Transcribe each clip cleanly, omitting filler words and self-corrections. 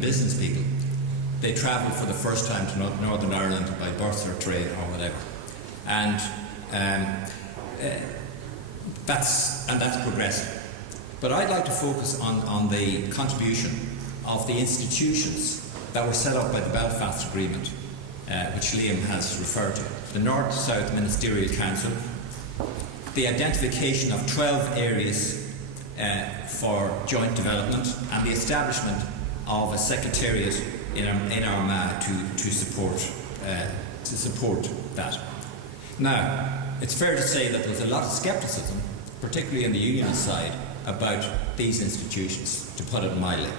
business people, they travel for the first time to Northern Ireland by bus or train or whatever, and that's progressive. But I'd like to focus on the contribution of the institutions that were set up by the Belfast Agreement, which Liam has referred to. The North-South Ministerial Council, the identification of 12 areas for joint development, and the establishment of a secretariat in Armagh to support that. Now, it's fair to say that there's a lot of scepticism, particularly on the unionist side, about these institutions, to put it mildly.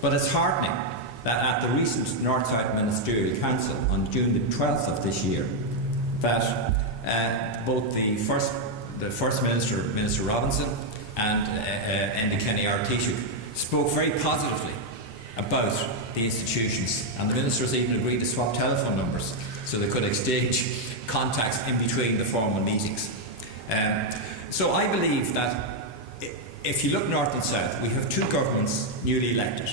But it's heartening that at the recent North-South Ministerial Council on June the 12th of this year, that both the First Minister, Minister Robinson, and Enda Kenny Taoiseach spoke very positively about the institutions, and the ministers even agreed to swap telephone numbers so they could exchange contacts in between the formal meetings. So I believe that if you look north and south, we have two governments newly elected.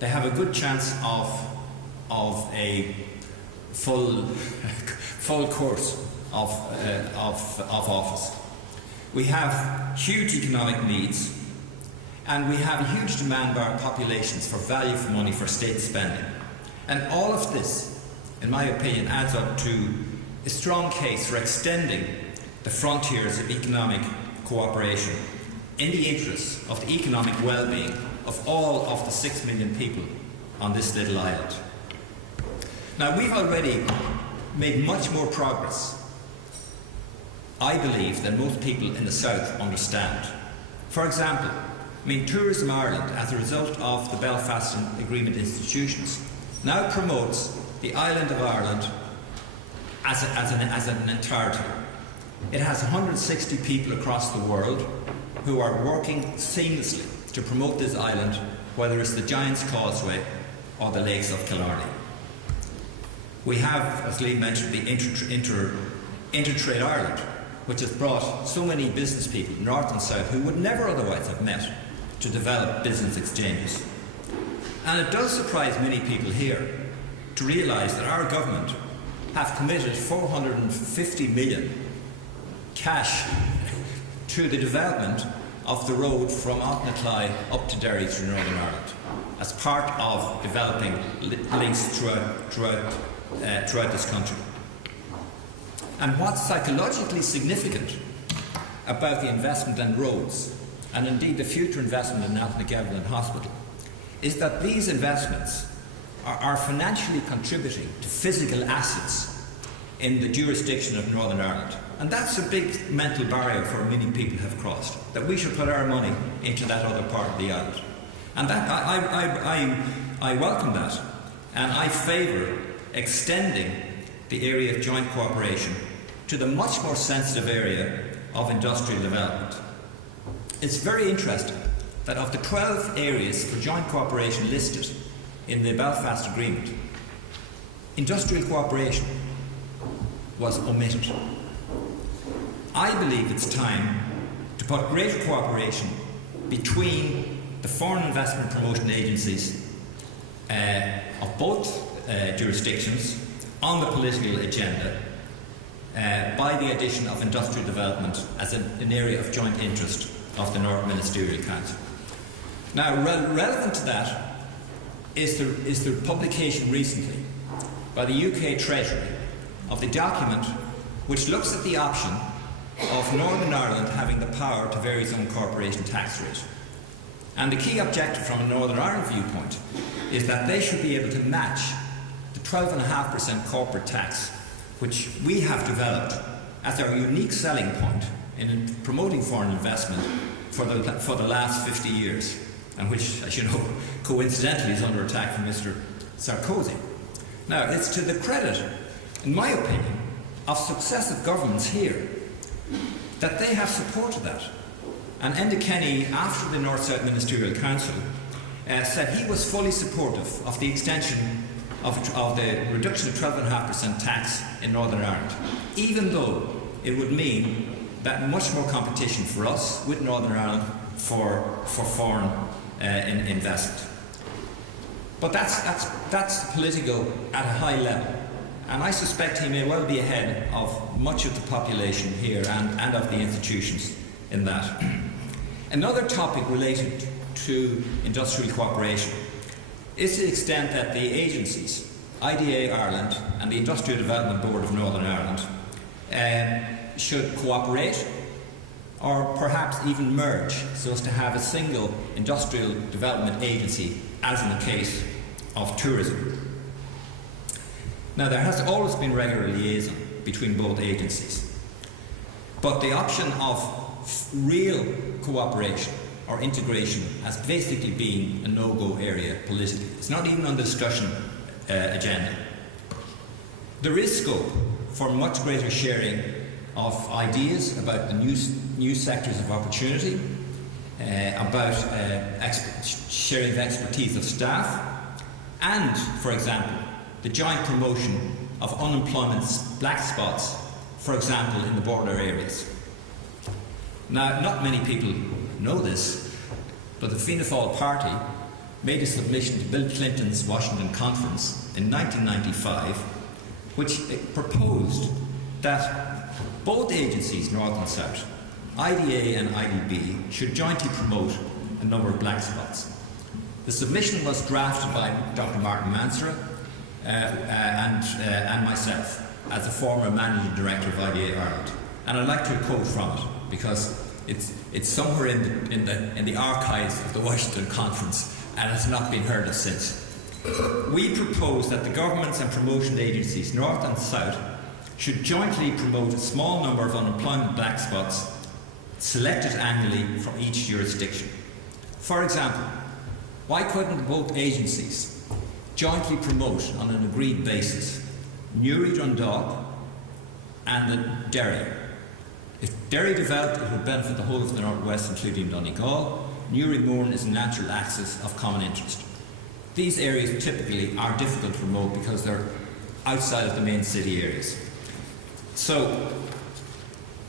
They have a good chance of a full course of office. We have huge economic needs, and we have a huge demand by our populations for value for money for state spending. And all of this, in my opinion, adds up to a strong case for extending the frontiers of economic cooperation in the interests of the economic well-being of all of the 6 million people on this little island. Now, we've already made much more progress, I believe, than most people in the south understand. For example, Tourism Ireland, as a result of the Belfast Agreement institutions, now promotes the island of Ireland as an entirety. It has 160 people across the world who are working seamlessly to promote this island, whether it's the Giant's Causeway or the lakes of Killarney. We have, as Lee mentioned, the Intertrade Ireland, which has brought so many business people, north and south, who would never otherwise have met, to develop business exchanges. And it does surprise many people here to realise that our government have committed 450 million cash to the development of the road from Aughnaclye up to Derry through Northern Ireland, as part of developing links throughout this country. And what's psychologically significant about the investment in roads, and indeed the future investment in Aughnaclye Hospital, is that these investments are financially contributing to physical assets in the jurisdiction of Northern Ireland. And that's a big mental barrier for many people have crossed, that we should put our money into that other part of the island. And that I welcome that, and I favour extending the area of joint cooperation to the much more sensitive area of industrial development. It's very interesting that of the 12 areas for joint cooperation listed in the Belfast Agreement, industrial cooperation was omitted. I believe it's time to put greater cooperation between the foreign investment promotion agencies of both jurisdictions on the political agenda by the addition of industrial development as an area of joint interest of the North Ministerial Council. Now, relevant to that is the publication recently by the UK Treasury of the document which looks at the option of Northern Ireland having the power to vary its own corporation tax rate. And the key objective from a Northern Ireland viewpoint is that they should be able to match the 12.5% corporate tax, which we have developed as our unique selling point in promoting foreign investment for the last 50 years, and which, as you know, coincidentally is under attack from Mr. Sarkozy. Now, it's to the credit, in my opinion, of successive governments here that they have supported that. And Enda Kenny, after the North-South Ministerial Council, said he was fully supportive of the extension of the reduction of 12.5% tax in Northern Ireland, even though it would mean that much more competition for us with Northern Ireland for foreign investment. But that's political at a high level. And I suspect he may well be ahead of much of the population here and of the institutions in that. Another topic related to industrial cooperation is to the extent that the agencies, IDA Ireland and the Industrial Development Board of Northern Ireland, should cooperate or perhaps even merge so as to have a single industrial development agency, as in the case of tourism. Now, there has always been regular liaison between both agencies, but the option of real cooperation or integration has basically been a no-go area politically. It's not even on the discussion agenda. There is scope for much greater sharing of ideas about the new sectors of opportunity, about sharing the expertise of staff, and, for example, the joint promotion of unemployment black spots, for example, in the border areas. Now, not many people know this, but the Fianna Fáil party made a submission to Bill Clinton's Washington Conference in 1995, which proposed that both agencies, North and South, IDA and IDB, should jointly promote a number of black spots. The submission was drafted by Dr. Martin Mansura and myself as a former managing director of IDA Ireland. And I'd like to quote from it because it's somewhere in the archives of the Washington Conference and has not been heard of since. We propose that the governments and promotion agencies, North and South, should jointly promote a small number of unemployment black spots selected annually from each jurisdiction. For example, why couldn't both agencies jointly promote on an agreed basis Newry Dundalk and Derry? If Derry developed, it would benefit the whole of the North West, including Donegal. Newry Mourne is a natural axis of common interest. These areas typically are difficult to promote because they're outside of the main city areas. So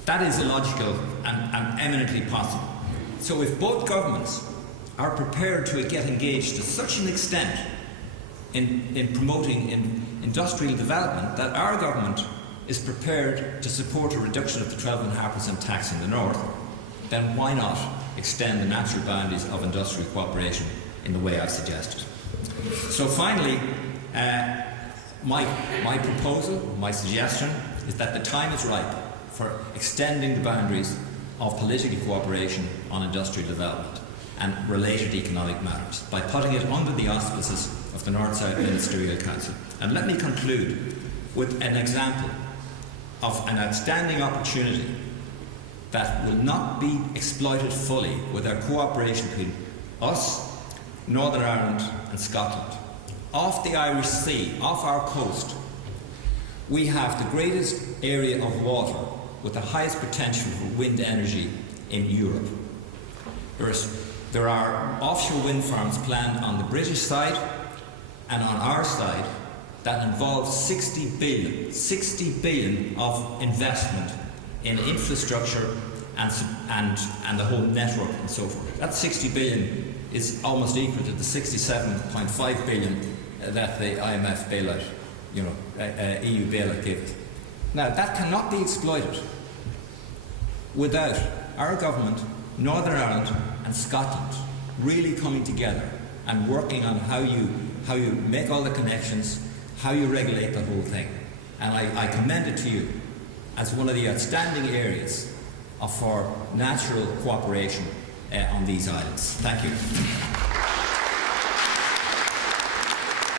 that is illogical and eminently possible. So if both governments are prepared to get engaged to such an extent in promoting industrial development that our government is prepared to support a reduction of the 12.5% tax in the north, then why not extend the natural boundaries of industrial cooperation in the way I've suggested? So finally, my proposal, my suggestion, is that the time is ripe for extending the boundaries of political cooperation on industrial development and related economic matters by putting it under the auspices of the North-South Ministerial Council. And let me conclude with an example of an outstanding opportunity that will not be exploited fully with our cooperation between us, Northern Ireland and Scotland. Off the Irish Sea, off our coast, we have the greatest area of water with the highest potential for wind energy in Europe. There are offshore wind farms planned on the British side and on our side that involve 60 billion of investment in infrastructure and the whole network and so forth. That 60 billion is almost equal to the 67.5 billion that the IMF bailout, EU bailout gave us. Now, that cannot be exploited without our government, Northern Ireland and Scotland really coming together and working on how you make all the connections, how you regulate the whole thing. And I commend it to you as one of the outstanding areas for natural cooperation on these islands. Thank you.